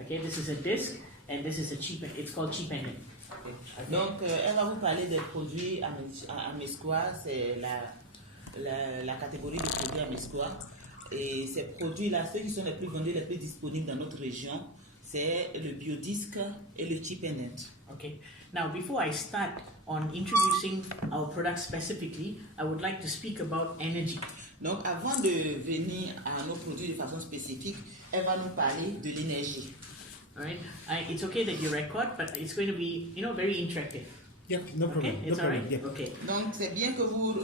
Okay, this is a disc and this is a chip. It's called chip. Okay. Donc, elle va vous parler des produits à Mesquois, c'est la catégorie de produits à Mesquois. Et ces produits-là, ceux qui sont les plus vendus, les plus disponibles dans notre région, c'est le biodisc et le chip. Okay. Now, before I start on introducing our products specifically, I would like to speak about energy. Donc, avant de venir à nos produits de façon spécifique, elle va nous parler de l'énergie. All right. It's okay that you record, but it's going to be, very interactive. Yeah, no problem. Okay, it's no all problem. right. Yeah. Okay. Donc, c'est bien que vous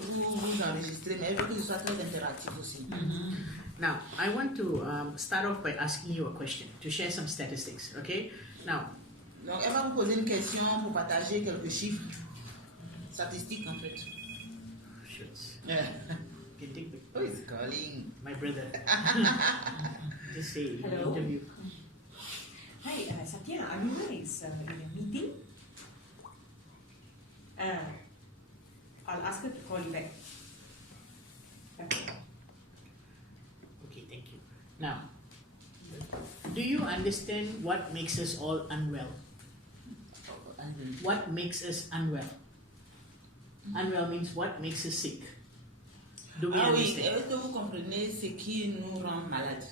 enregistrez, mais elle veut que ce soit très interactif aussi. Now, I want to start off by asking you a question to share some statistics. Okay. Now, Donc, elle va vous poser une question pour partager quelques chiffres statistiques en fait. shoots. Yeah. Can take Who is calling? my brother. Just say in the Hello. interview. Hi, Satya, everyone is in a meeting. I'll ask her to call you back. Okay. Okay, thank you. Now, do you understand what makes us all unwell? What makes us unwell? Unwell means what makes us sick. Do we Ah oui, understand? est-ce que vous comprenez ce qui nous rend malade?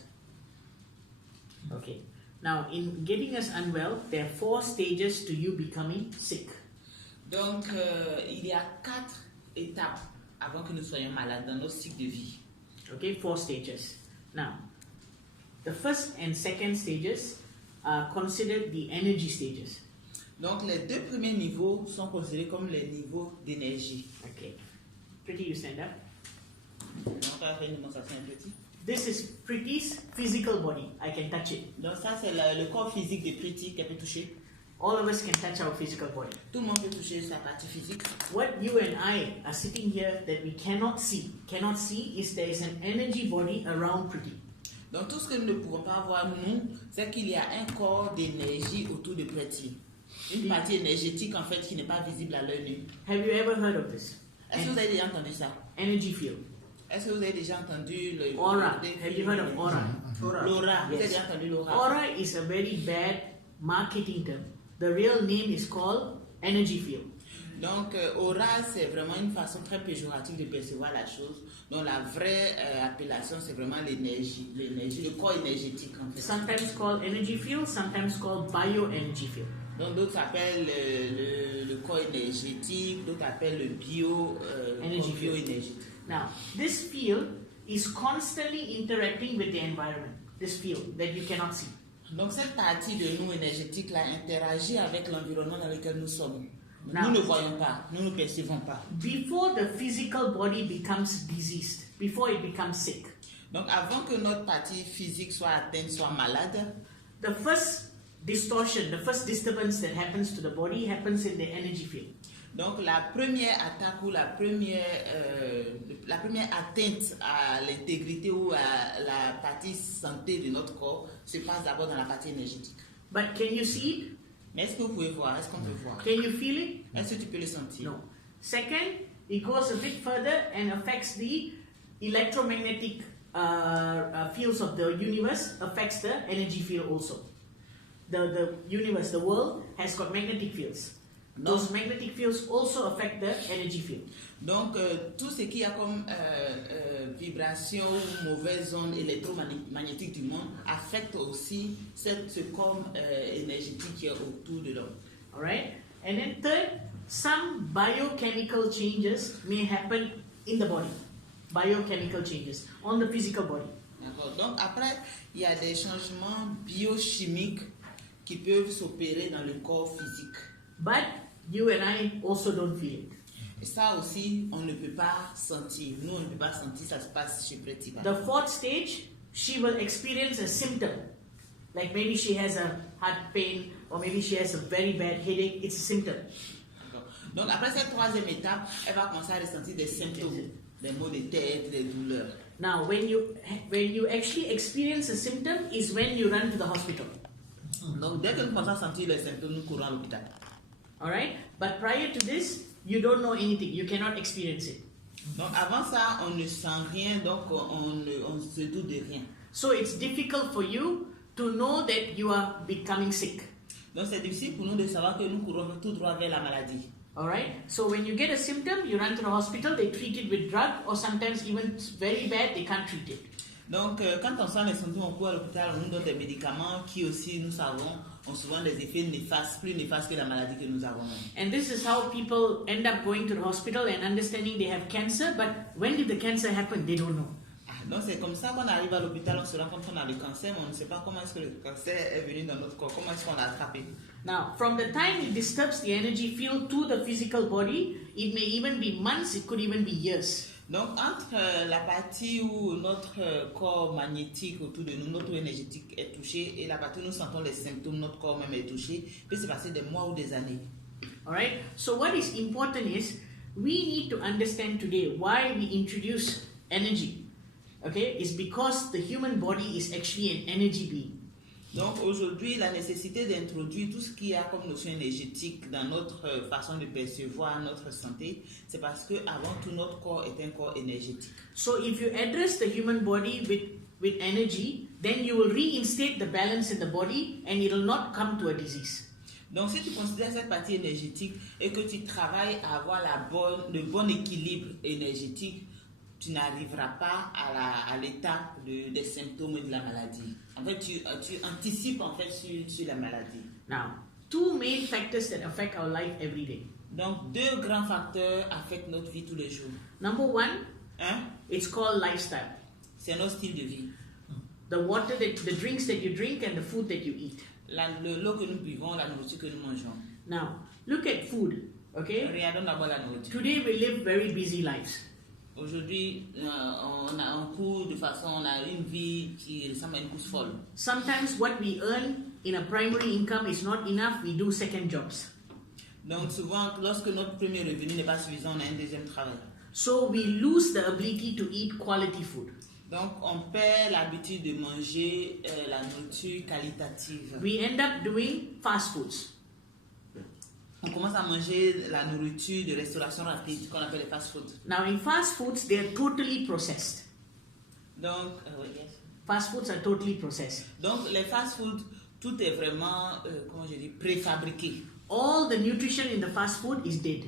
Okay. Now, in getting us unwell, there are 4 stages to you becoming sick. Donc, il y a 4 étapes avant que nous soyons malades dans notre cycle de vie. Okay, 4 stages. Now, the first and second stages are considered the energy stages. Donc, les 2 premiers niveaux sont considérés comme les niveaux d'énergie. Okay. Pretty, you stand up. Donc, on va faire une démonstration un petit. This is Pretty's physical body. I can touch it. Donc, ça, c'est le corps physique de Pretty qu'elle peut toucher. All of us can touch our physical body. Tout le monde peut toucher sa partie physique. What you and I are sitting here that we cannot see is there is an energy body around Pretty. Donc, tout ce que nous ne pouvons pas voir, nous, c'est qu'il y a un corps d'énergie autour de Pretty. Une partie énergétique, en fait, qui n'est pas visible à l'œil nu. Have you ever heard of this? Est-ce que vous avez déjà entendu ça? Energy field. Est-ce que vous avez déjà entendu le... Aura. Have you heard of aura? L'aura. Vous avez Yes. déjà entendu l'aura? Aura is a very bad marketing term. The real name is called energy field. Donc, aura, c'est vraiment une façon très péjorative de percevoir la chose. Donc, la vraie appellation, c'est vraiment l'énergie, le corps énergétique, en fait. Sometimes called energy field, sometimes called bioenergy field. Donc, d'autres appellent le corps énergétique, d'autres appellent le Energy field. bioénergétique. Now, this field is constantly interacting with the environment. This field that you cannot see. Donc, cette partie de nous énergétique là interagit avec l'environnement dans lequel nous sommes. Now- Nous ne voyons pas, nous ne percevons pas. Before the physical body becomes diseased, before it becomes sick, Donc, avant que notre partie physique soit atteinte, soit malade, the first distortion, the first disturbance that happens to the body happens in the energy field. donc la première attaque ou la première atteinte à l'intégrité ou à la partie santé de notre corps se passe d'abord dans la partie énergétique. But can you see it? Mais est-ce que vous pouvez voir? Est-ce qu'on peut voir? Can you feel it? Est-ce que tu peux le sentir? No. Second, it goes a bit further and affects the electromagnetic fields of the universe, affects the energy field also. The universe, the world has got magnetic fields. Those magnetic fields also affect the energy field. Donc, tout ce qu'il y a comme vibration ou mauvaise onde électromagnétique du monde affecte aussi ce corps énergétique qui est autour de l'homme. All right? And then third, some biochemical changes may happen in the body. Biochemical changes on the physical body. D'accord. Donc, après, il y a des changements biochimiques qui peuvent s'opérer dans le corps physique. But you and I also don't feel it. Et ça aussi, on ne peut pas sentir. Nous, on ne peut pas sentir, ça se passe chez Pretty. The fourth stage, she will experience a symptom. Like maybe she has a heart pain or maybe she has a very bad headache. It's a symptom. D'accord. Donc, après cette troisième étape, elle va commencer à ressentir des symptômes, des maux de tête, des douleurs. Now, when you actually experience a symptom is when you run to the hospital. Donc, dès que nous commençons à sentir les symptômes, nous courons à l'hôpital. All right? But prior to this, you don't know anything. You cannot experience it. Donc, avant ça, on ne sent rien, donc on se doute de rien. So it's difficult for you to know that you are becoming sick. Donc c'est difficile pour nous de savoir que nous courons tout droit vers la maladie. Alright? So when you get a symptom, you run to the hospital, they treat it with drug, or sometimes even very bad, they can't treat it. Donc quand on sent les symptômes, on court à l'hôpital, on nous donne des médicaments qui aussi, nous savons, ont souvent des effets néfastes, plus néfastes que la maladie que nous avons. And this is how people end up going to the hospital and understanding they have cancer, but when did the cancer happen? They don't know. Donc c'est comme ça qu'on arrive à l'hôpital, on se rend compte qu'on a le cancer, mais on ne sait pas comment est-ce que le cancer est venu dans notre corps, comment est-ce qu'on l'a attrapé. Now, from the time it disturbs the energy field to the physical body, it may even be months, it could even be years. Donc entre la partie où notre corps magnétique autour de nous, notre énergétique est touché, et la partie où nous sentons les symptômes, notre corps même est touché, peut se passer des mois ou des années. Alright, so what is important is, we need to understand today why we introduce energy. Okay, it's because the human body is actually an energy being. Donc aujourd'hui, la nécessité d'introduire tout ce qu'il y a comme notion énergétique dans notre façon de percevoir notre santé, c'est parce que avant tout notre corps est un corps énergétique. So if you address the human body with energy, then you will reinstate the balance in the body and it will not come to a disease. Donc si tu considères cette partie énergétique et que tu travailles à avoir le bon équilibre énergétique, tu n'arriveras pas à l'état des symptômes de la maladie. En fait, tu anticipes en fait sur la maladie. Now, two main factors that affect our life every day. Donc, deux grands facteurs affectent notre vie tous les jours. Number one, Un, it's called lifestyle. c'est notre style de vie. The drinks that you drink and the food that you eat. L'eau que nous buvons, la nourriture que nous mangeons. Now, look at food, okay? Regardons d'abord la nourriture. Today we live very busy lives. Aujourd'hui, on a une vie qui ressemble à une course folle. Sometimes what we earn in a primary income is not enough, we do second jobs. Donc souvent, lorsque notre premier revenu n'est pas suffisant, on a un deuxième travail. So we lose the ability to eat quality food. Donc on perd l'habitude de manger la nourriture qualitative. We end up doing fast foods. On commence à manger la nourriture de restauration rapide qu'on appelle les fast food. Now in fast foods, they are totally processed. Donc, yes. Fast foods are totally processed. Donc les fast food, tout est vraiment, comment je dis, préfabriqué. All the nutrition in the fast food is dead.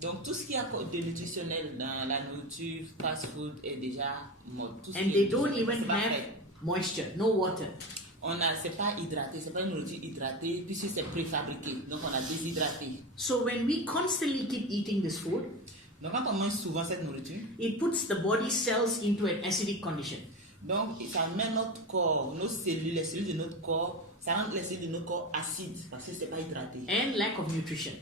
Donc tout ce qu'il y a de nutritionnel dans la nourriture fast food est déjà mort. And they don't even have moisture, no water. C'est pas hydraté, c'est pas une nourriture hydratée puisque c'est préfabriqué. Donc on a déshydraté. So when we constantly keep eating this food, donc quand on mange souvent cette nourriture, it puts the body cells into an acidic condition. Donc ça met notre corps, nos cellules, les cellules de notre corps, ça rend les cellules de notre corps acides parce que c'est pas hydraté. And lack of nutrition.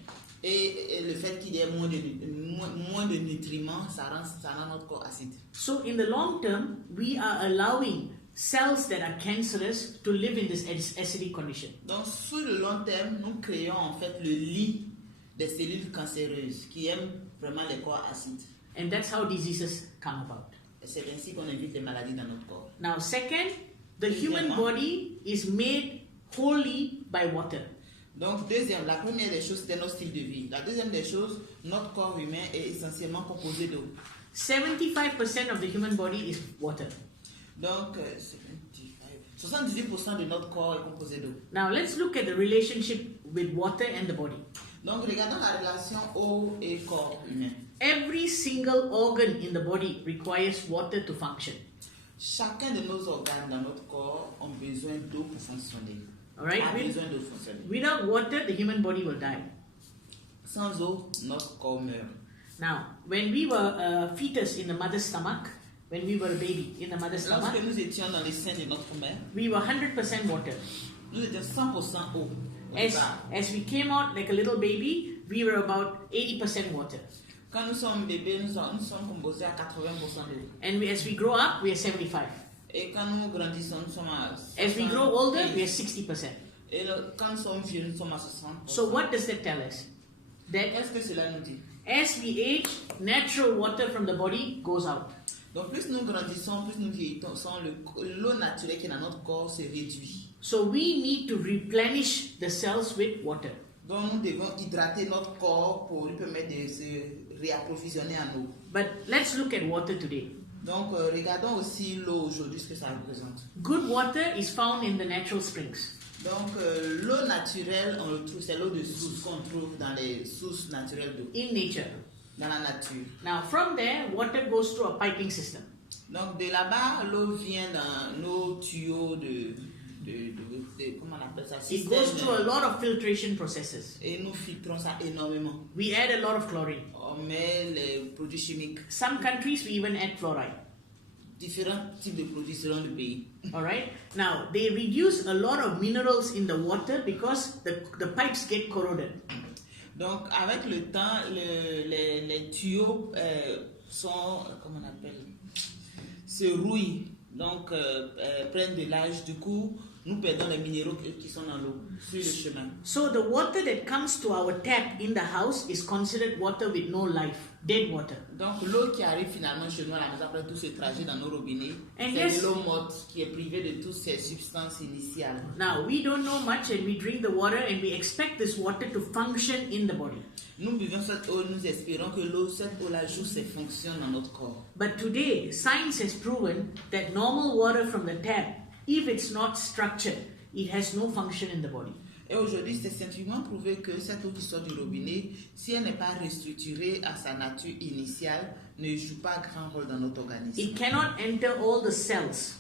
Et le fait qu'il y ait moins de nutriments, ça rend notre corps acide. So in the long term, we are allowing cells that are cancerous to live in this acidic condition. Donc sur le long terme, nous créons en fait le lit des cellules cancéreuses qui aiment vraiment les corps acides. And that's how diseases come about. Et c'est ainsi qu'on évite les maladies dans notre corps. Now second, the human body is made wholly by water. Donc la première des choses, c'est notre style de vie. La deuxième des choses, notre corps humain est essentiellement composé d'eau. 75% of the human body is water. Donc 78% de notre corps est composé d'eau. Now let's look at the relationship with water and the body. Donc regardons la relation eau et corps humain. Every single organ in the body requires water to function. Chacun de nos organes dans notre corps ont besoin d'eau pour fonctionner. All right? Without water, the human body will die. Sans eau, notre corps meurt. Now, when we were a fetus in the mother's stomach, when we were a baby in the mother's stomach, lorsque nous étions dans les seins de notre mère, we were 100% water. Nous étions 100% eau. As we came out like a little baby, we were about 80% water. Quand nous sommes bébés, nous sommes composés à 80% d'eau. And as we grow up, we are 75%. Et quand nous grandissons, nous sommes à 60%. As we grow older, we are 60%. Et quand nous sommes vieux, nous sommes à 60%. So what does that tell us? Qu'est-ce que cela nous dit? As we age, natural water from the body goes out. Donc plus nous grandissons, plus nous vieillissons, l'eau naturelle qui est dans notre corps se réduit. So we need to replenish the cells with water. Donc nous devons hydrater notre corps pour lui permettre de se réapprovisionner en eau. But let's look at water today. Donc, regardons aussi l'eau aujourd'hui, ce que ça représente. Good water is found in the natural springs. Donc, l'eau naturelle, on le trouve, c'est l'eau de source qu'on trouve dans les sources naturelles d'eau, In nature. dans la nature. Now, from there, water goes through a piping system. Donc, de là-bas, l'eau vient dans nos tuyaux comment on appelle ça? It goes through a lot of filtration processes. Et nous filtrons ça énormément. We add a lot of chlorine. On met les produits chimiques, Some countries we even add fluoride. différents types de produits selon le pays. All right. Now they reduce a lot of minerals in the water because the pipes get corroded. Donc, avec le temps, les tuyaux sont, comment on appelle, se rouillent, donc prennent de l'âge. Du coup, nous perdons les minéraux qui sont dans l'eau sur le chemin. So the water that comes to our tap in the house is considered water with no life, dead water. Donc, l'eau qui arrive finalement chez nous à la maison après tout ce trajet dans nos robinets, And c'est yes- de l'eau morte qui est privée de toutes ses substances initiales. Now we don't know much and we drink the water and we expect this water to function in the body. Nous buvons cette eau, nous espérons que cette eau-là joue ses fonctions dans notre corps. But today, science has proven that normal water from the tap, if it's not structured, it has no function in the body. Et aujourd'hui, c'est scientifiquement prouvé que cette eau qui sort du robinet, si elle n'est pas restructurée à sa nature initiale, ne joue pas grand rôle dans notre organisme. It cannot enter all the cells.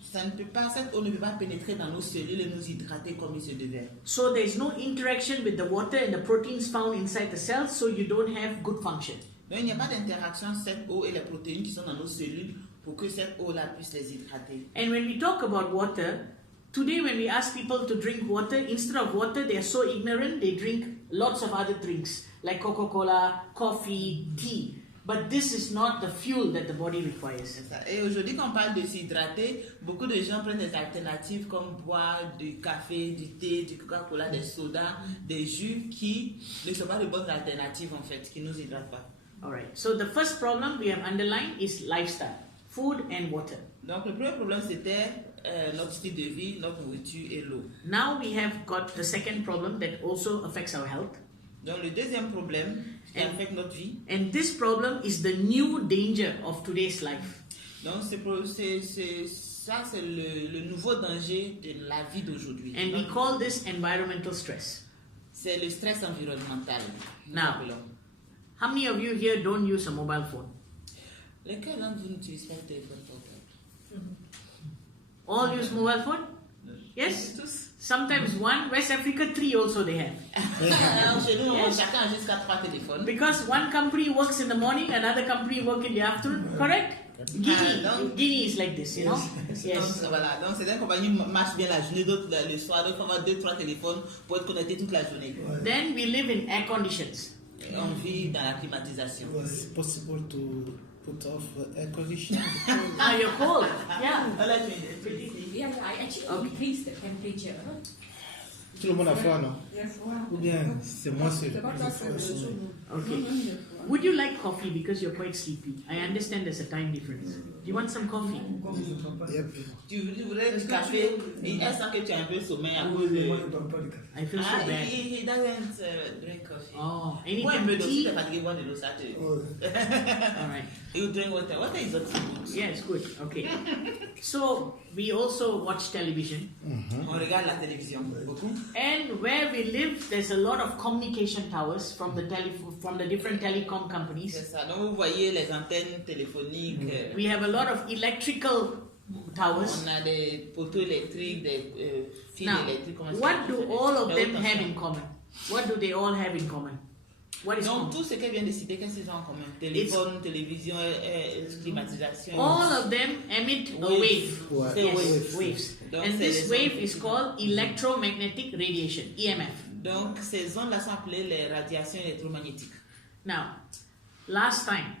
Cette eau ne peut pas pénétrer dans nos cellules et nous hydrater comme il se devait. So there is no interaction with the water and the proteins found inside the cells, so you don't have good function. Donc il n'y a pas d'interaction entre cette eau et les protéines qui sont dans nos cellules pour que cette eau-là puisse les hydrater. And when we talk about water, today when we ask people to drink water, instead of water, they are so ignorant, they drink lots of other drinks like Coca-Cola, coffee, tea. But this is not the fuel that the body requires. C'est ça. Et aujourd'hui, quand on parle de s'hydrater, beaucoup de gens prennent des alternatives comme boire du café, du thé, du Coca-Cola, des sodas, des jus qui ne sont pas de bonnes alternatives en fait, qui ne nous hydratent pas. All right. So the first problem we have underlined is lifestyle, food and water. Donc le premier problème c'était notre style de vie, notre nourriture et l'eau. Now we have got the second problem that also affects our health. Donc le deuxième problème qui And- affecte notre vie, And this problem is the new danger of today's life. donc c'est le nouveau danger de la vie d'aujourd'hui. And we call this environmental stress. C'est le stress environnemental. nous Now. appelons. How many of you here don't use a mobile phone? Lesquels d'entre vous n'utilisent pas le téléphone portable? All use mobile phone? Yes? Tous. Sometimes one, West Africa 3 also they have. Alors, chez nous, Yes. chacun a jusqu'à 3 téléphones. Because one company works in the morning, another company works in the afternoon, correct? Guinea, donc- Guinea is like this, you know? Donc, Yes. voilà, donc certaines compagnies marchent bien la journée, d'autres le soir, d'autres avoir 2-3 téléphones pour être connectés toute la journée. Then we live in air conditions. Et on vit dans la climatisation. Was it possible to put off air conditioning? Now you're cold. Yeah. Voilà, tu es petit. Yeah, I actually increase the temperature. Tout le monde a froid, non? Yes, wow. Ou bien c'est moi seul? Okay. Would you like coffee because you're quite sleepy? I understand there's a time difference. Do you want some coffee? Yep. Tu voudrais du café, et il sent que tu as un peu sommeil à cause de... I feel so Ah, bad. he doesn't drink coffee. Oh, Bois un peu anything d'eau, si tea? t'es fatigué, bois de l'eau, ça te... All right. You drink water. Water is also good. Yeah, it's good. Okay. So we also watch television, On regarde la télévision beaucoup. and where we live, there's a lot of communication towers from the different telecom C'est companies. ça. Donc vous voyez les antennes téléphoniques. We have a lot of electrical towers. On a des poteaux électriques, des fils Now, électriques. comment ça what s'appelle? do all of La them haute have tension. in common? What do they all have in common? What is Donc common? tout ce qu'elle vient de citer, qu'est-ce qu'ils ont en commun? Téléphone, télévision, climatisation. All of them emit a wave. Ouais. C'est Yes, wave. waves. Donc, And c'est this les wave ondes. is called electromagnetic radiation, EMF. Donc ces ondes-là sont appelées les radiations électromagnétiques. Now, last time,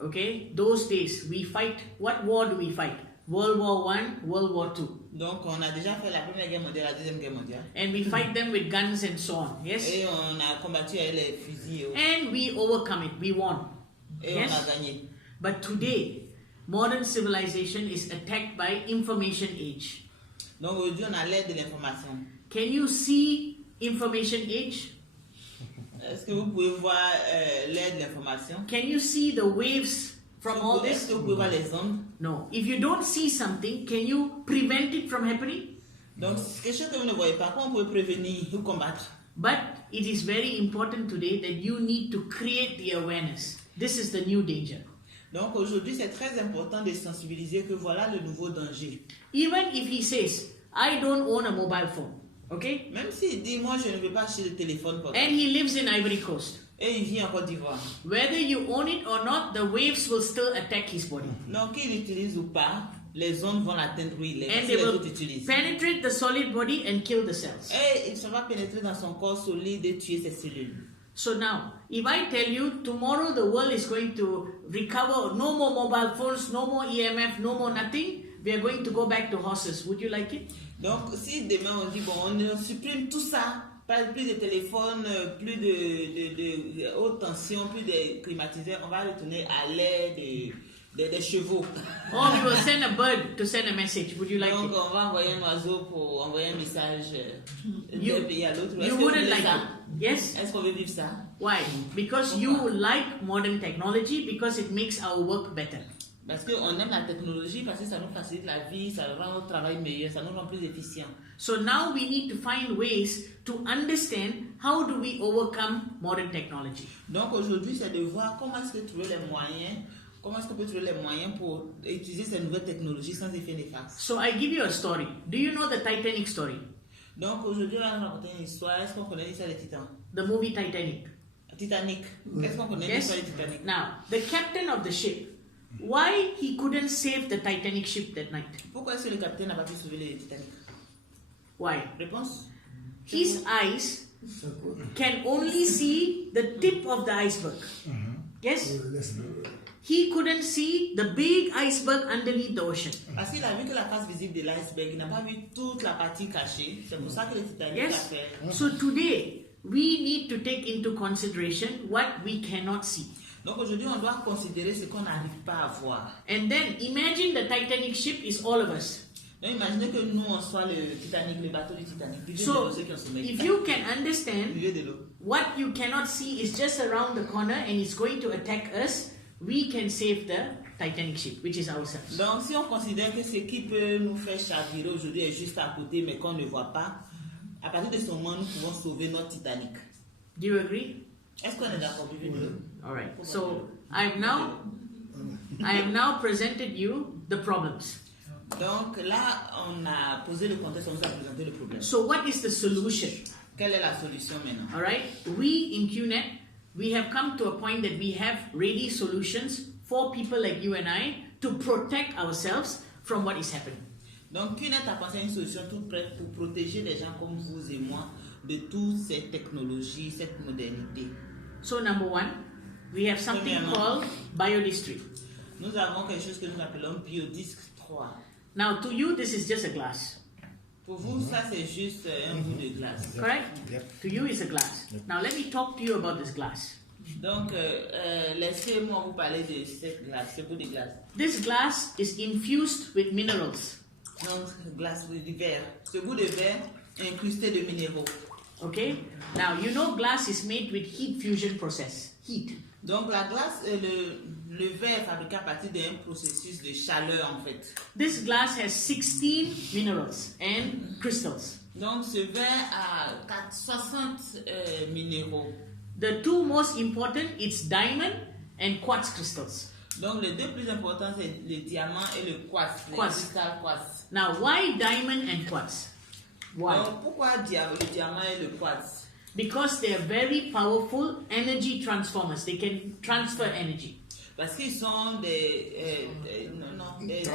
okay, those days, we fight. What war do we fight? World War I, World War II. Donc on a déjà fait la Première Guerre mondiale, la Deuxième Guerre mondiale. And we fight them with guns and so on. Yes? Et on a combattu avec les fusils And we overcome it. We won. et Yes? on a gagné. But today, modern civilization is attacked by information age. Donc aujourd'hui on a l'aide de l'information. Can you see information age? Est-ce que vous pouvez voir l'aide de l'information? Can you see the waves from all Est-ce this? que vous pouvez voir les ondes? No. If you don't see something, can you prevent it from happening? Donc, quelque chose que vous ne voyez pas, comment vous pouvez prévenir ou combattre? But it is very important today that you need to create the awareness. This is the new danger. Donc, aujourd'hui, c'est très important de sensibiliser que voilà le nouveau danger. Even if he says, I don't own a mobile phone, okay? Même s'il dit, moi, je ne veux pas acheter de téléphone portable. And he lives in Ivory Coast. Et il vit en Côte d'Ivoire. Whether you own it or not, the waves will still attack his body. Donc, qu'il utilise ou pas, les ondes vont l'atteindre où il est. And Si they les will autres utilisent. penetrate the solid body and kill the cells. Et ça va pénétrer dans son corps solide et tuer ses cellules. So now, if I tell you tomorrow the world is going to recover, no more mobile phones, no more EMF, no more nothing, we are going to go back to horses. Would you like it? Donc, si demain on dit, bon, on supprime tout ça, pas plus de téléphone, plus de haute tension, plus de climatiseurs, on va retourner à l'ère des chevaux. Or we will send a bird to send a message. Would you like Donc, it? on va envoyer un oiseau pour envoyer un message d'un pays à l'autre. Est-ce You que vous wouldn't voulez like ça? it. Yes? Est-ce qu'on veut vivre ça? Why? Because you like modern technology because it makes our work better. Parce qu'on aime la technologie, parce que ça nous facilite la vie, ça rend notre travail meilleur, ça nous rend plus efficient. So now we need to find ways to understand how do we overcome modern technology. Donc aujourd'hui, c'est de voir comment est-ce que trouver les moyens, comment est-ce qu'on peut trouver les moyens pour utiliser ces nouvelles technologies sans effet néfaste. So I give you a story. Do you know the Titanic story? Donc aujourd'hui, on va raconter une histoire. Est-ce qu'on connaît l'histoire des Titans? The movie Titanic. Titanic. Est-ce qu'on connaît Yes? l'histoire du Titanic? Now, the captain of the ship, why he couldn't save the Titanic ship that night? Pourquoi est-ce que le capitaine n'a pas pu sauver le Titanic? Why? Réponse? His eyes can only see the tip of the iceberg. Yes? He couldn't see the big iceberg underneath the ocean. Parce qu'il a vu que la face visible de l'iceberg, il n'a pas vu toute la partie cachée. C'est pour ça que le Titanic a Yes? fait. So today, we need to take into consideration what we cannot see. Donc aujourd'hui, on doit considérer ce qu'on n'arrive pas à voir. And then imagine the Titanic ship is all of us. Donc imaginez que nous, on soit le Titanic, le bateau du Titanic. Vivez de So, l'eau, ceux qui ont sommeil. if you can understand Vivez de l'eau. what you cannot see is just around the corner and it's going to attack us, we can save the Titanic ship, which is ourselves. Donc si on considère que ce qui peut nous faire chavirer aujourd'hui est juste à côté, mais qu'on ne voit pas, à partir de ce moment, nous pouvons sauver notre Titanic. Do you agree? Est-ce qu'on est d'accord? Vivez de l'eau. All right. So I have now presented you the problems. Donc là, on a posé le contexte, on nous a présenté le problème. So what is the solution? Quelle est la solution maintenant? All right. We in QNet, we have come to a point that we have ready solutions for people like you and I to protect ourselves from what is happening. Donc QNet a pensé à une solution toute prête pour protéger les gens comme vous et moi de toutes ces technologies, cette modernité. So number one, we have something called disc3. Nous avons quelque chose que nous appelons disc 3. Now to you, this is just a glass. Pour vous, ça c'est juste un bout de glace. Correct? To you, it's a glass. Now let me talk to you about this glass. Donc, laissez-moi vous parler de cette glace, ce bout de glace. This glass is infused with minerals. Donc, glace du verre. Ce bout de verre est incrusté de minéraux. Okay? Now you know glass is made with heat fusion process. Heat. Donc, la glace, le verre est fabriqué à partir d'un processus de chaleur en fait. This glass has 16 minerals and crystals. Donc, ce verre a 60 minéraux. The two most important it's diamond and quartz crystals. Donc, les deux plus importants, c'est le diamant et le quartz. Le cristal quartz. Now, why diamond and quartz? Why? Donc, pourquoi le diamant et le quartz? Because they are very powerful energy transformers. They can transfer energy. Parce qu'ils sont des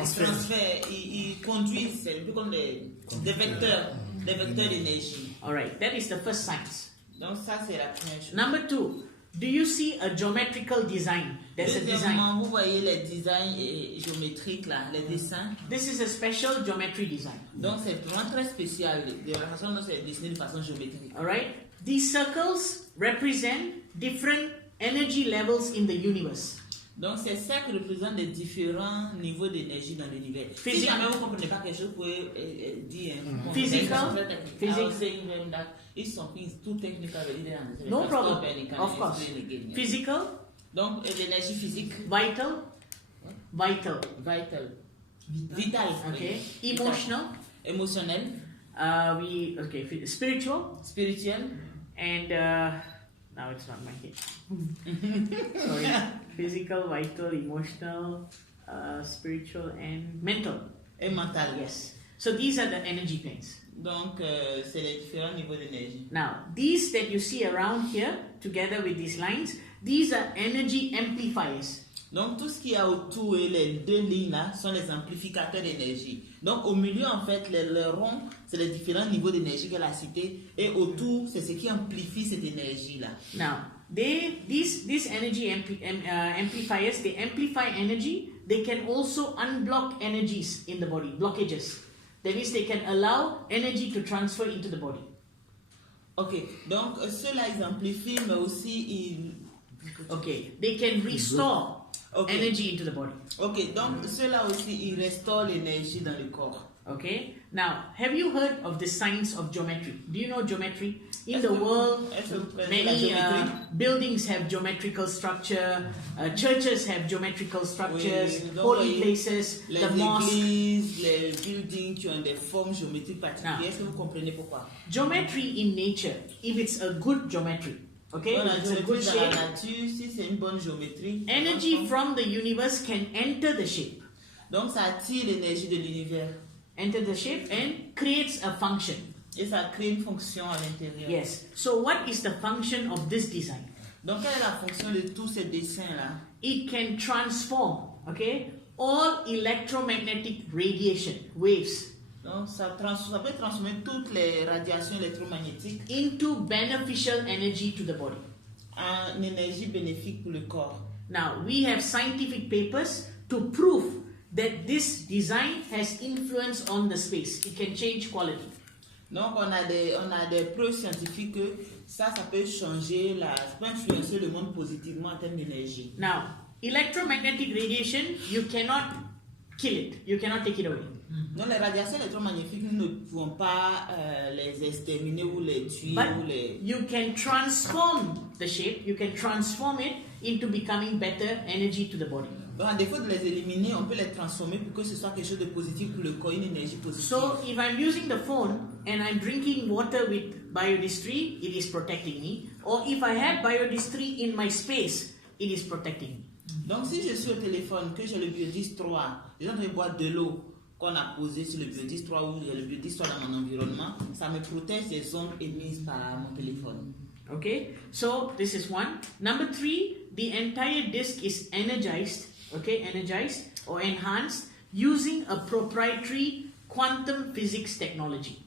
transferts, ils conduisent, c'est un peu comme des vecteurs d'énergie. All right, that is the first science. Donc ça c'est la première chose. Number two, do you see a geometrical design? There's a design. Deuxièmement, vous voyez les designs géométriques là, les dessins. This is a special geometry design. Donc c'est vraiment très spécial de la façon dont c'est dessiné de façon géométrique. All right, these circles represent different energy levels in the universe. Donc c'est ça qui représente les différents niveaux d'énergie dans l'univers. Si Physical. jamais vous ne comprenez pas quelque chose, vous pouvez dire. Physical. If something is too technical, No problem. Of course. Physical, Donc l'énergie physique, vital, vital, vital, okay, oui. emotional, émotionnel, spiritual, spirituel, and now it's not my head. Sorry, physical, vital, emotional, spiritual, and mental. et mental. Yes. So these are the energy planes. Donc, c'est les différents niveaux d'énergie. Now, these that you see around here, together with these lines, these are energy amplifiers. Donc, tout ce qu'il y a autour et les deux lignes là sont les amplificateurs d'énergie. Donc, au milieu, en fait, le rond, c'est les différents niveaux d'énergie qu'elle a cités. Et autour, c'est ce qui amplifie cette énergie-là. Now, these energy amplifiers, they amplify energy. They can also unblock energies in the body, blockages. That means they can allow energy to transfer into the body. Ok, donc ceux-là, ils amplifient, mais aussi ils... Okay, they can restore energy into the body. Ok, donc ceux-là aussi, ils restaurent l'énergie dans le corps. Okay, now have you heard of the science of geometry? Do you know geometry? In the world, many buildings have geometrical structure, churches have geometrical structures, Oui, holy places, the mosque. Les buildings qui ont des formes géométriques particulières, est-ce que vous comprenez pourquoi? Geometry in nature, if it's a good geometry, okay, Dans la it's a good géométrie dans la shape, nature, si c'est une bonne géométrie, energy from the universe can enter the shape. donc ça attire l'énergie de l'univers. Enter the shape and creates a function. Et ça crée une fonction à l'intérieur. Yes. So what is the function of this design? Donc quelle est la fonction de tous ces dessins-là? It can transform, okay, all electromagnetic radiation, waves, Donc ça peut transformer toutes les radiations électromagnétiques into beneficial energy to the body. en énergie bénéfique pour le corps. Now, we have scientific papers to prove that this design has influence on the space. It can change quality. Donc on a des preuves scientifiques que ça peut changer, ça peut influencer le monde positivement en termes d'énergie. Now, electromagnetic radiation, you cannot kill it. You cannot take it away. Donc les radiations électromagnétiques, nous ne pouvons pas les exterminer ou les tuer. But you can transform the shape. You can transform it into becoming better energy to the body. Donc, à défaut de les éliminer, on peut les transformer pour que ce soit quelque chose de positif pour le corps, une énergie positive. So, if I'm using the phone and I'm drinking water with disc3, it is protecting me. Or if I have disc3 in my space, it is protecting me. Donc, si je suis au téléphone, que j'ai le disc3, je suis en train de boire de l'eau qu'on a posée sur le disc3 ou le disc3 dans mon environnement, ça me protège des ondes émises par mon téléphone. Okay, so this is one. Number 3, the entire disk is energized. Okay, energized or enhanced using a proprietary quantum physics technology.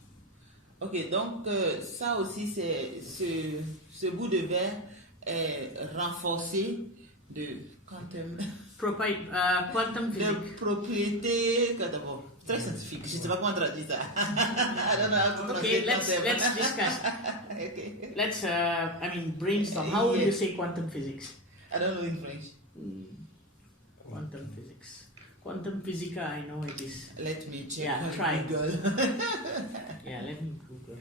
Ok, donc ça aussi, c'est ce bout de verre est renforcé de quantum Quantum physics. de propriété, d'abord, très scientifique. Je ne sais pas comment traduire ça. Okay, let's discuss. Okay. Let's brainstorm. How would you say quantum physics? I don't know in French. Quantum physics. Quantum physica, I know it is. Let me check. Yeah, try. Google. Yeah, let me Google.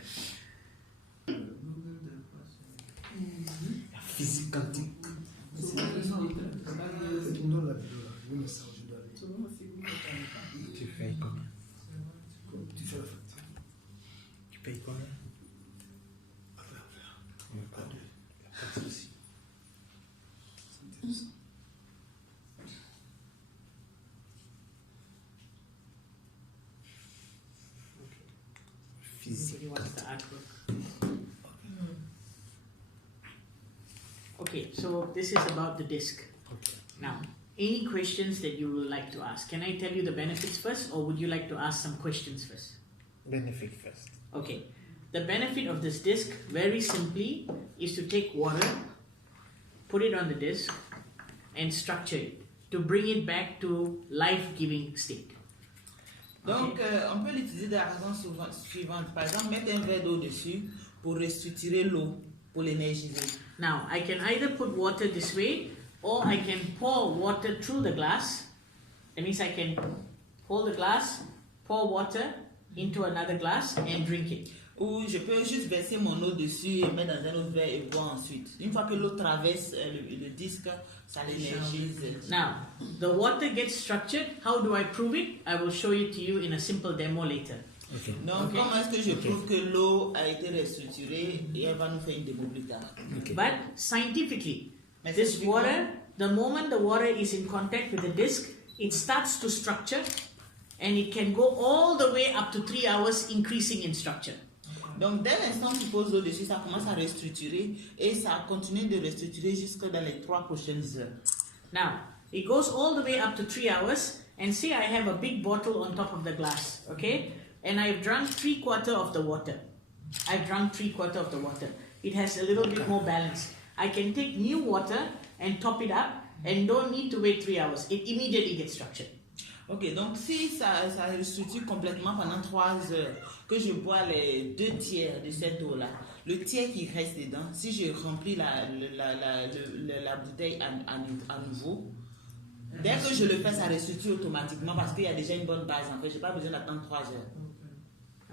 Physique quantique. Tu payes combien? Tu fais la facture. Tu payes combien? Pas de souci. He wants the artwork. Okay, so this is about the disc. Okay. Now, any questions that you would like to ask? Can I tell you the benefits first, or would you like to ask some questions first? Benefit first. Okay, the benefit of this disc, very simply, is to take water, put it on the disc, and structure it to bring it back to life-giving state. Donc, on peut l'utiliser de la raison suivante. Par exemple, mettre un verre d'eau dessus pour restructurer l'eau, pour l'énergiser. Now, I can either put water this way, or I can pour water through the glass. That means I can hold the glass, pour water into another glass and drink it. Ou je peux juste verser mon eau dessus et mettre dans un autre verre et boire ensuite. Une fois que l'eau traverse le disque, ça l'énergise. Now, the water gets structured. How do I prove it? I will show it to you in a simple demo later. Ok. Donc, Okay. comment est-ce que je prouve que l'eau a été restructurée et elle va nous faire une démo plus tard. Ok. But scientifically, Mais this scientifiquement, water, the moment the water is in contact with the disc, it starts to structure and it can go all the way up to 3 hours, increasing in structure. Donc, dès l'instant que tu poses l'eau dessus, ça commence à restructurer et ça continue de restructurer jusque dans les 3 prochaines heures. Now, it goes all the way up to 3 hours, and say I have a big bottle on top of the glass, okay? And I've drunk 3/4 of the water. I've drunk 3/4 of the water. It has a little bit more balance. I can take new water and top it up and don't need to wait 3 hours. It immediately gets structured. Ok, donc si ça restructure complètement pendant 3 heures, que je bois les 2 tiers de cette eau-là, le tiers qui reste dedans, si je remplis la bouteille à nouveau, dès que je le fais, ça restructure automatiquement parce qu'il y a déjà une bonne base. En fait, je n'ai pas besoin d'attendre 3 heures.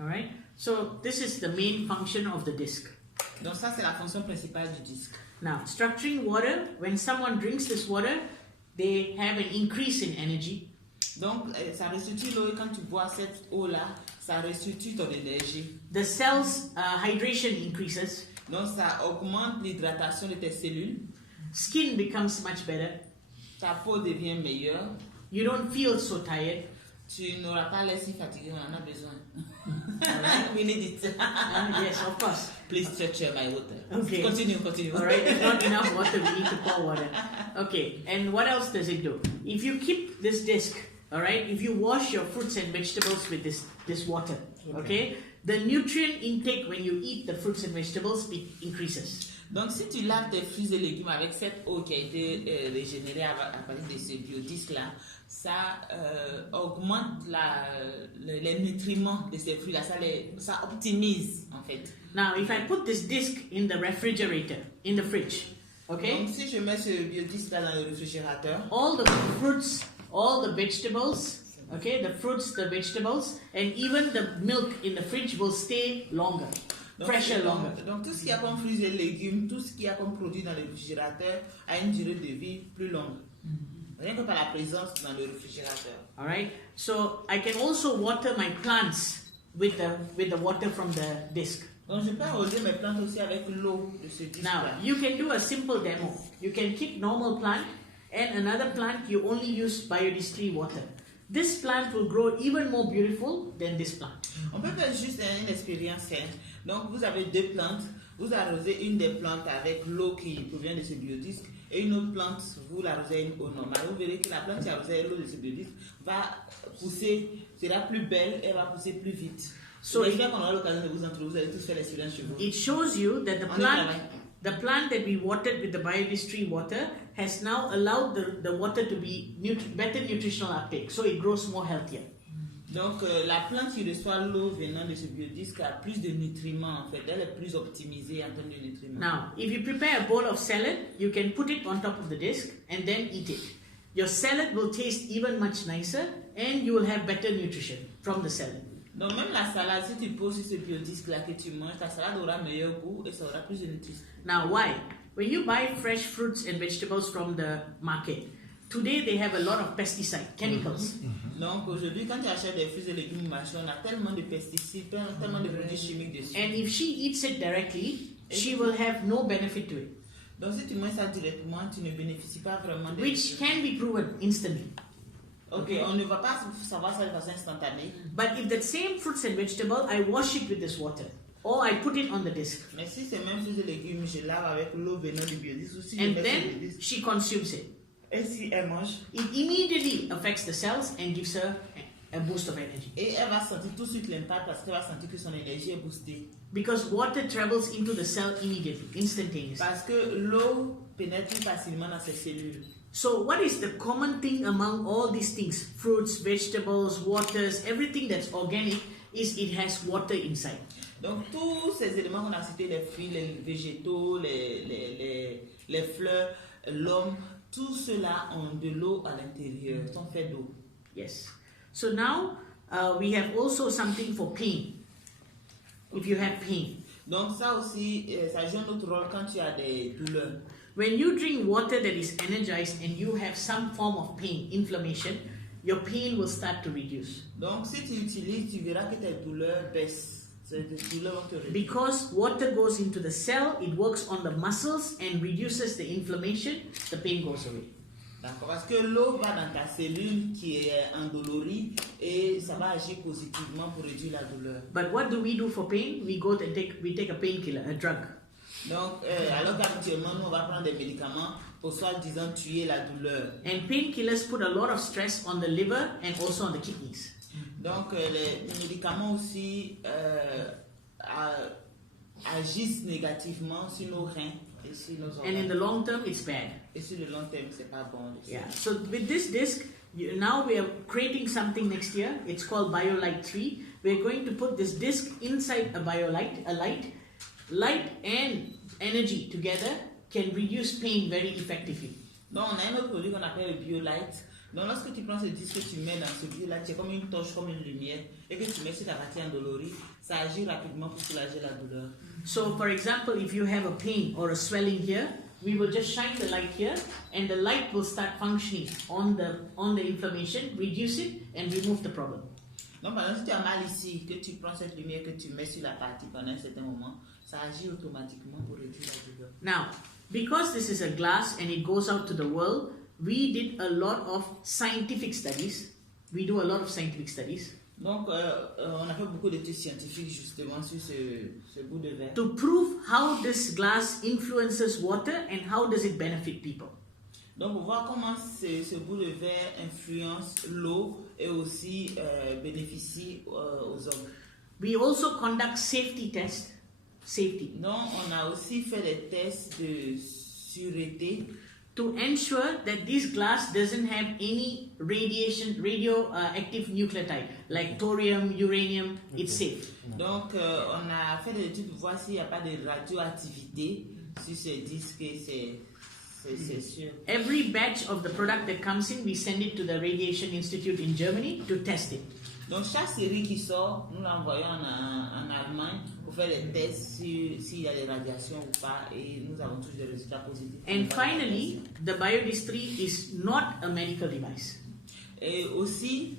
All right? So this is the main function of the disc. Donc ça, c'est la fonction principale du disque. Now, structuring water, when someone drinks this water, they have an increase in energy. Donc, ça restructure l'eau et quand tu bois cette eau-là, ça restructure ton énergie. The cell's hydration increases. Donc, ça augmente l'hydratation de tes cellules. Skin becomes much better. Ta peau devient meilleure. You don't feel so tired. Tu n'auras pas l'air si fatigué, on en a besoin. We need it. Yes, of course. Please structure my water. Okay. Continue. All right, there's not enough water. We need to pour water. Okay, and what else does it do? If you keep this disc, all right, if you wash your fruits and vegetables with this water, okay, the nutrient intake when you eat the fruits and vegetables increases. Donc, si tu laves tes fruits et légumes avec cette eau qui a été régénérée à partir de ce biodisque-là, ça augmente les nutriments de ces fruits-là, ça optimise en fait. Now, if I put this disc in the refrigerator, in the fridge, okay, Donc, si je mets ce biodisque-là dans le réfrigérateur, all the fruits, all the vegetables, okay, the fruits, the vegetables, and even the milk in the fridge will stay longer. donc, Fresher longer. donc tout ce qu'il y a comme fruits et légumes, tout ce qu'il y a comme produit dans le réfrigérateur a une durée de vie plus longue. Rien que par la présence dans le réfrigérateur. All right. So I can also water my plants with the water from the disc. Donc je peux arroser mes plantes aussi avec l'eau de ce disque-là. Now you can do a simple demo. You can keep normal plant and another plant you only use disc3 water. This plant will grow even more beautiful than this plant. On peut faire juste une expérience. Donc vous avez 2 plantes, vous arrosez une des plantes avec l'eau qui provient de ce biodisque et une autre plante, vous l'arrosez avec une eau normale. Vous verrez que la plante qui arrosée avec l'eau de ce biodisque va pousser, sera plus belle et va pousser plus vite. So J'espère qu'on aura l'occasion de vous en trouver, vous allez tous faire l'expérience chez vous. it shows you that On y travaille. the plant that we watered with the disc3 water has now allowed the water to be better nutritional uptake, so it grows more healthier. Donc la plante qui reçoit l'eau venant de ce biodisque a plus de nutriments en fait, elle est plus optimisée en termes de nutriments. Now, if you prepare a bowl of salad, you can put it on top of the disc and then eat it. Your salad will taste even much nicer and you will have better nutrition from the salad. Donc même la salade, si tu poses sur ce biodisque là que tu manges, ta salade aura meilleur goût et ça aura plus de nutriments. Now, why? When you buy fresh fruits and vegetables from the market, today they have a lot of pesticide, chemicals. Donc aujourd'hui, quand tu achètes des fruits et légumes marchés, on a tellement de pesticides, tellement de produits chimiques dessus. And if she eats it directly, she will have no benefit to it, Donc si tu manges ça directement, tu ne bénéficies pas vraiment de which can be proven instantly. Ok, on ne va pas savoir ça de façon instantanée. But if that same fruits and vegetable, I wash it with this water, or I put it on the disc, Mais si ces mêmes fruits et légumes, je lave avec l'eau venant du biodisque, ou si je and mets sur le then biodisque, she consumes it, et si elle mange, it immediately affects the cells and gives her a boost of energy. et elle va sentir tout de suite l'impact parce qu'elle va sentir que son énergie est boostée. Because water travels into the cell immediately, instantaneously. Parce que l'eau pénètre plus facilement dans ses cellules. So what is the common thing among all these things? Fruits, vegetables, waters, everything that's organic is it has water inside. Donc tous ces éléments qu'on a cités, les fruits, les végétaux, les fleurs, l'homme, tout cela ont de l'eau à l'intérieur, sont faits d'eau. Yes. So now we have also something for pain. if you have pain. Donc ça aussi, ça joue un autre rôle quand tu as des douleurs. When you drink water that is energized and you have some form of pain, inflammation, your pain will start to reduce. Donc si tu utilises, tu verras que tes douleurs baissent. Tes douleurs vont te réduire. Because water goes into the cell, it works on the muscles and reduces the inflammation, the pain goes away. D'accord, parce que l'eau va dans ta cellule qui est endolorie et ça va agir positivement pour réduire la douleur. But what do we do for pain? We take a painkiller, a drug. Donc, alors qu'habituellement, nous, on va prendre des médicaments pour soi-disant tuer la douleur. And painkillers put a lot of stress on the liver and also on the kidneys. Donc, les médicaments aussi agissent négativement sur nos reins et sur nos organes. And in the long term, it's bad. Et sur le long terme, c'est pas bon. Yeah. So with this disc, now we are creating something next year. It's called BioLite 3. We're going to put this disc inside a BioLite, a light. Light and energy together can reduce pain very effectively. Donc, on a un autre produit qu'on appelle le BioLite. Donc, lorsque tu prends ce disque que tu mets dans ce BioLite, c'est comme une torche, comme une lumière, et que tu mets sur ta partie endolorie, ça agit rapidement pour soulager la douleur. So, for example, if you have a pain or a swelling here, we will just shine the light here, and the light will start functioning on the inflammation, reduce it, and remove the problem. Donc, par exemple, si tu as mal ici, que tu prends cette lumière que tu mets sur la partie pendant un certain moment, ça agit automatiquement pour réduire la douleur. Now, because this is a glass and it goes out to the world, we did a lot of scientific studies. We do a lot of scientific studies. Donc, on a fait beaucoup d'études scientifiques justement sur ce bout de verre. To prove how this glass influences water and how does it benefit people. Donc, pour voir comment ce bout de verre influence l'eau et aussi bénéficie aux hommes. We also conduct safety tests. Safety. Donc, on a aussi fait des tests de sûreté to ensure that this glass doesn't have any radioactive nucleotide like thorium, uranium. It's safe. Donc, on a fait des études pour voir s'il n'y a pas de radioactivité sur ce disque. C'est sûr. Every batch of the product that comes in, we send it to the Radiation Institute in Germany to test it. Donc, chaque série qui sort, nous l'envoyons en Allemagne pour faire des tests s'il y a des radiations ou pas, et nous avons tous des résultats positifs. And finally, the disc3 is not a medical device. Et aussi,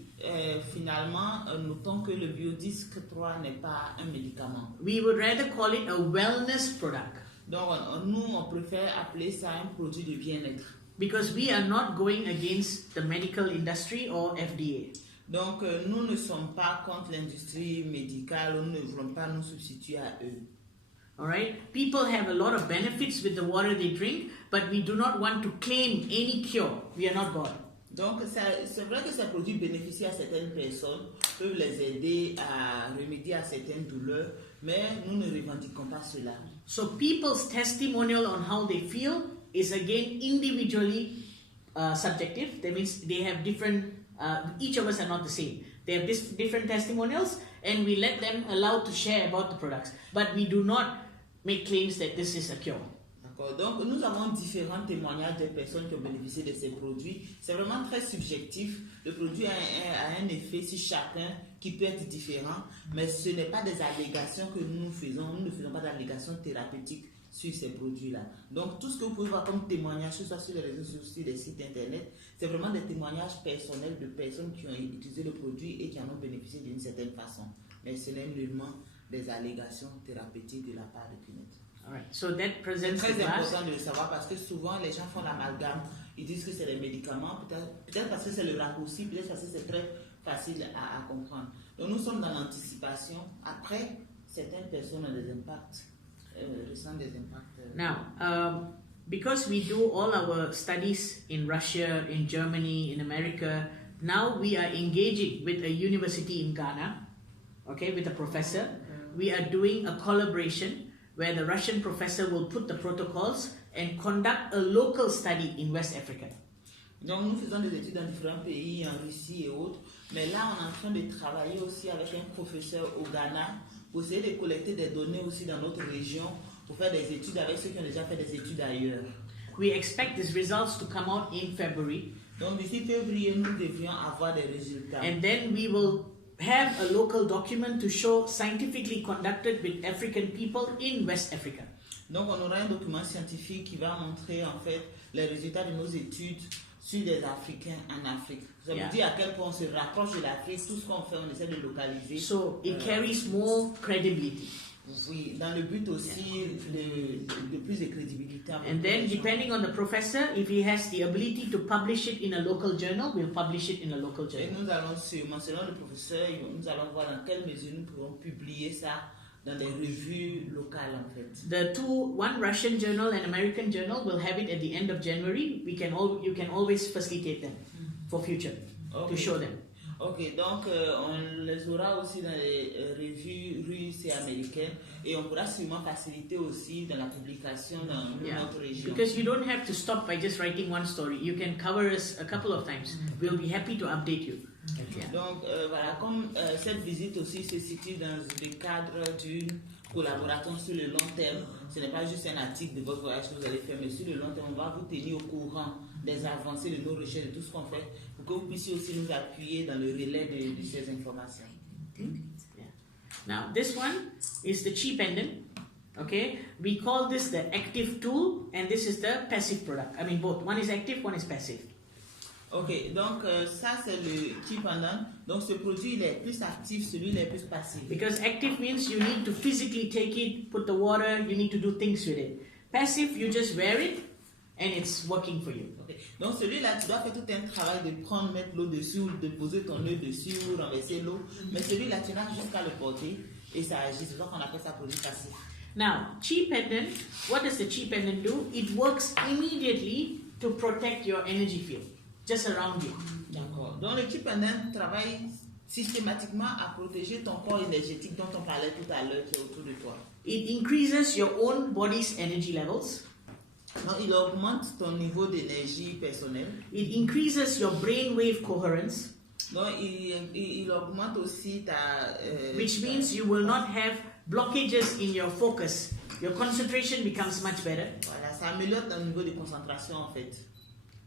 finalement, notons que le disc 3 n'est pas un médicament. We would rather call it a wellness product. Donc, nous, on préfère appeler ça un produit de bien-être. Because we are not going against the medical industry or FDA. Donc, nous ne sommes pas contre l'industrie médicale, nous ne voulons pas nous substituer à eux. All right? People have a lot of benefits with the water they drink, but we do not want to claim any cure. We are not God. Donc, c'est vrai que ces produits bénéficient à certaines personnes, peuvent les aider à remédier à certaines douleurs, mais nous ne revendiquons pas cela. So, people's testimonial on how they feel is again individually subjective. That means they have different. Each of us are not the same. They have different testimonials, and we let them allowed to share about the products. But we do not make claims that this is a cure. D'accord. Donc, nous avons différents témoignages de personnes qui ont bénéficié de ces produits. C'est vraiment très subjectif. Le produit a un effet sur chacun qui peut être différent, mais ce n'est pas des allégations que nous faisons. Nous ne faisons pas d'allégations thérapeutiques sur ces produits-là. Donc, tout ce que vous pouvez voir comme témoignage, soit sur les réseaux sociaux, sur les sites internet, c'est vraiment des témoignages personnels de personnes qui ont utilisé le produit et qui en ont bénéficié d'une certaine façon. Mais ce n'est nullement des allégations thérapeutiques de la part de Pinette. Alright, so that presents C'est the très glass. important de le savoir parce que souvent les gens font l'amalgame. Ils disent que c'est des médicaments, peut-être parce que c'est le raccourci, peut-être parce que c'est très facile à comprendre. Donc nous sommes dans l'anticipation. Après, certaines personnes ont des impacts, ressentent des impacts. Now, because we do all our studies in Russia, in Germany, in America, now we are engaging with a university in Ghana, okay, with a professor. We are doing a collaboration where the Russian professor will put the protocols and conduct a local study in West Africa. Donc nous faisons des études dans différents pays, en Russie et autres, mais là on est en train de travailler aussi avec un professeur au Ghana pour essayer de collecter des données aussi dans notre région pour faire des études avec ceux qui ont déjà fait des études ailleurs. We expect these results to come out in February. Donc d'ici février, nous devrions avoir des résultats. And then we will have a local document to show scientifically conducted with African people in West Africa. Donc, on aura un document scientifique qui va montrer en fait les résultats de nos études sur les Africains en Afrique. Ça veut dire à quel point on se rapproche de l'Afrique, tout ce qu'on fait, on essaie de localiser. So it carries more credibility. Oui, dans le but aussi de plus de crédibilité. And then, depending on the professor, if he has the ability to publish it in a local journal, we'll publish it in a local Et journal. nous allons sûrement, selon le professeur, nous allons voir dans quelle mesure nous pouvons publier ça dans des revues locales en fait. One Russian journal and American journal will have it at the end of January. You can always facilitate them for future to show them. Ok, donc on les aura aussi dans les revues russes et américaines et on pourra sûrement faciliter aussi dans la publication dans notre région. Because you don't have to stop by just writing one story. You can cover us a couple of times. We'll be happy to update you. Yeah. Donc voilà, comme cette visite aussi se situe dans le cadre d'une collaboration sur le long terme, ce n'est pas juste un article de votre voyage que vous allez faire, mais sur le long terme, on va vous tenir au courant des avancées de nos recherches, de tout ce qu'on fait, pour que vous puissiez aussi nous appuyer dans le relais de ces informations. Yeah. Now, this one is the cheap pendant. Okay, we call this the active tool, and this is the passive product. I mean, both. One is active, one is passive. Ok, donc ça c'est le chip pendant. Donc ce produit il est plus actif, celui il est plus passif. Because active means you need to physically take it, put the water, you need to do things with it. Passive, you just wear it and it's working for you. Okay. Donc celui-là, tu dois faire tout un travail de prendre, mettre l'eau dessus, de poser ton œuf dessus, renverser l'eau. Mais celui-là, tu n'as juste qu'à le porter et ça agit. C'est donc qu'on appelle ça produit passif. Now, chi pendant, what does the chi pendant do? It works immediately to protect your energy field. Just around you. D'accord. Donc le chip pendant travaille systématiquement à protéger ton corps énergétique dont on parlait tout à l'heure qui est autour de toi. It increases your own body's energy levels. Donc il augmente ton niveau d'énergie personnelle. It increases your brainwave coherence. Donc il augmente aussi ta... which means you will not have blockages in your focus. Your concentration becomes much better. Voilà, ça améliore ton niveau de concentration en fait.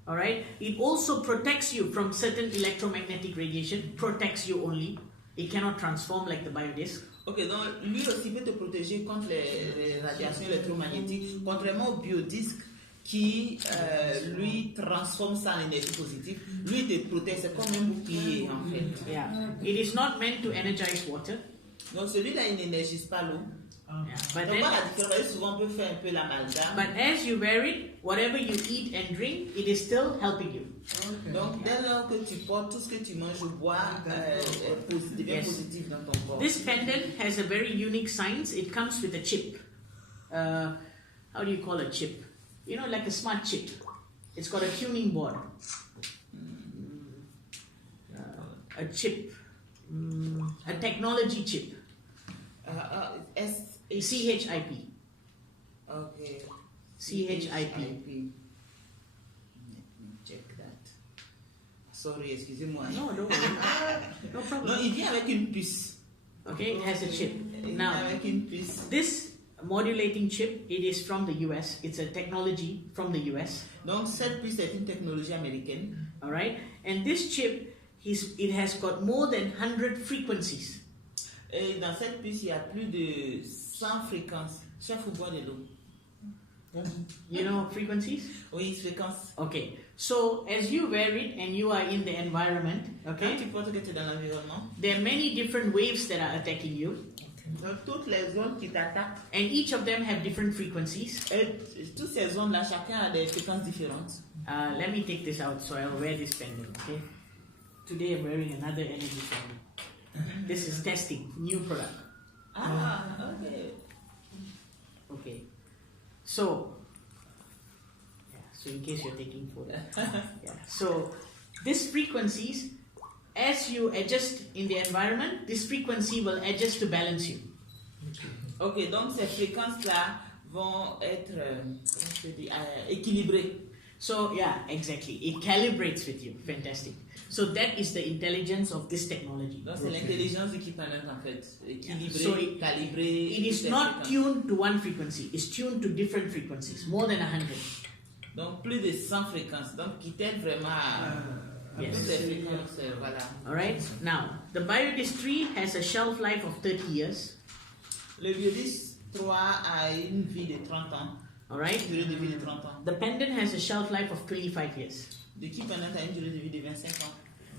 All right. It also protects you from certain electromagnetic radiation. Protects you only. It cannot transform like the biodisc. Ok, donc lui aussi peut te protéger contre les radiations électromagnétiques, contrairement au biodisque qui lui transforme ça en énergie positive. Lui te protège, c'est comme un bouclier en fait. Yeah. It is not meant to energize water. Donc celui-là il n'énergise pas l'eau. Yeah. But Donc then, voilà la différence, souvent on peut faire un peu l'amalgame. but as you wear it, whatever you eat and drink, it is still helping you. Donc dès lors que tu portes, tout ce que tu manges ou bois devient positif dans ton corps. This pendant has a very unique science. It comes with a chip. How do you call a chip? You know, like a smart chip. It's got a tuning board. A chip. A technology chip. CHIP. Okay. CHIP. Check that. Sorry, excusez-moi. No, don't worry. No problem. Non, il vient avec une puce. Okay, it has a chip. Il Now, vient avec une puce. this modulating chip, it is from the US. It's a technology from the US. Donc cette puce est une technologie américaine. All right, and this chip, it has got more than 100 frequencies. Et dans cette puce, il y a plus de 100 fréquences. Chef ou bois de l'eau. You know frequencies? Oui, fréquences. Okay, so as you wear it and you are in the environment, Quand okay, tu portes que tu es dans l'environnement, there are many different waves that are attacking you, dans toutes les zones qui t'attaquent, and each of them have different frequencies. et toutes ces zones-là, chacun a des fréquences différentes. Let me take this out so I'll wear this pendant, okay? Today I'm wearing another energy pendant. This is testing, new product. Ah, ok. Okay. So in case you're taking photo. Yeah. So these frequencies, as you adjust in the environment, this frequency will adjust to balance you. Ok, donc ces fréquences-là vont être équilibrées. So yeah, exactly. It calibrates with you. Fantastic. So that is the intelligence of this technology. Donc c'est l'intelligence qui permet en fait équilibrer, So calibrer. It is not tuned to one frequency. It's tuned to different frequencies, more than 100. Donc plus de 100 fréquences, donc qui t'aident vraiment Yes. Toutes les fréquences, voilà. Alright, now the biodisc3 has a shelf life of 30 years. Le biodisc 3 a une vie de 30 ans. Alright, Une durée de vie de 30 ans. the pendant has a shelf life of 25 years. Le kit pendant a une durée de vie de 25 ans.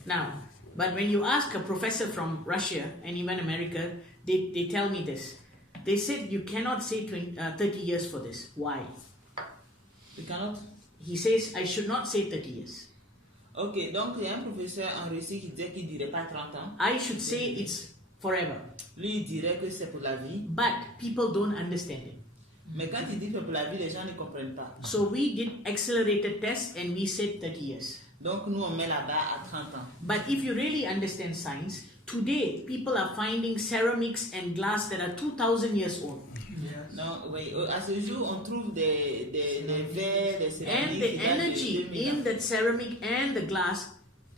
Now, but when you ask a professor from Russia and even America, they tell me this. They said you cannot say 30 years for this. Why? You cannot? He says I should not say 30 years. Ok, donc il y a un professeur en Russie qui disait qu'il ne dirait pas 30 ans. I should say it's forever. Lui, il dirait que c'est pour la vie. But people don't understand it. Mais quand il dit que c'est pour la vie, les gens ne comprennent pas. So we did accelerated tests and we said 30 years. Donc nous, on met la barre à 30 ans. But if you really understand science, today people are finding ceramics and glass that are 2000 years old. Non, oui, à ce jour, on trouve des verres, des And céramiques. the energy in that ceramic and the glass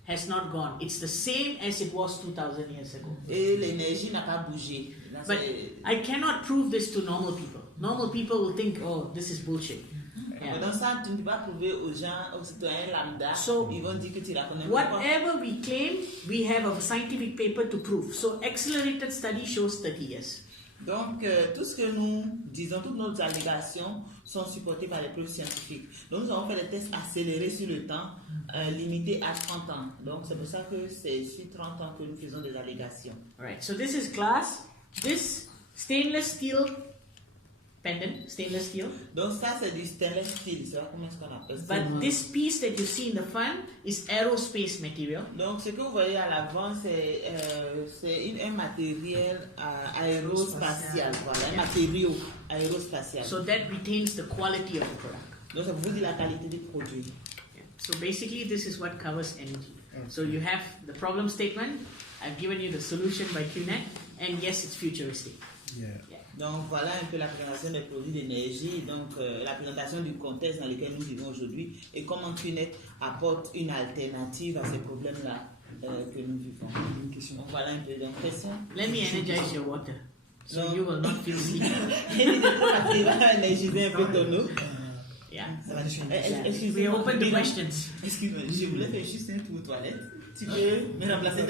has not gone. It's the same as it was 2000 years ago. Et l'énergie n'a pas bougé. Dans But I cannot prove this to normal people. Normal people will think, oh, this is bullshit. Yeah. Dans ça, tu ne peux pas prouver aux gens, aux citoyens lambda, So, ils vont dire que tu la connais pas. Whatever we claim, we have a scientific paper to prove. So accelerated study shows 30 years. Donc, tout ce que nous disons, toutes nos allégations sont supportées par les preuves scientifiques. Donc, nous avons fait des tests accélérés sur le temps, limités à 30 ans. Donc, c'est pour ça que c'est sur 30 ans que nous faisons des allégations. Alright, so this is glass. This stainless steel pendant, stainless steel. Donc, ça, c'est du stainless steel. C'est comment est-ce qu'on appelle ça? But this piece that you see in the front is aerospace material. Donc, ce que vous voyez à l'avant, c'est un matériel aérospatial. Voilà, un matériau aérospatial. So that retains the quality of the product. Donc, ça vous dit la qualité du produit. Yeah. So basically, this is what covers energy. So you have the problem statement. I've given you the solution by QNet, and yes, it's futuristic. Yeah. Donc voilà un peu la présentation des produits d'énergie, donc la présentation du contexte dans lequel nous vivons aujourd'hui et comment QNet apporte une alternative à ces problèmes-là que nous vivons. Une question. Donc voilà un peu d'impression. Let me energize your water, so you will not feel sleepy. Il va énergiser un peu ton eau. Yeah. Ça va We open the questions. Excuse-moi, je voulais faire juste un tour aux toilettes. Tu peux me remplacer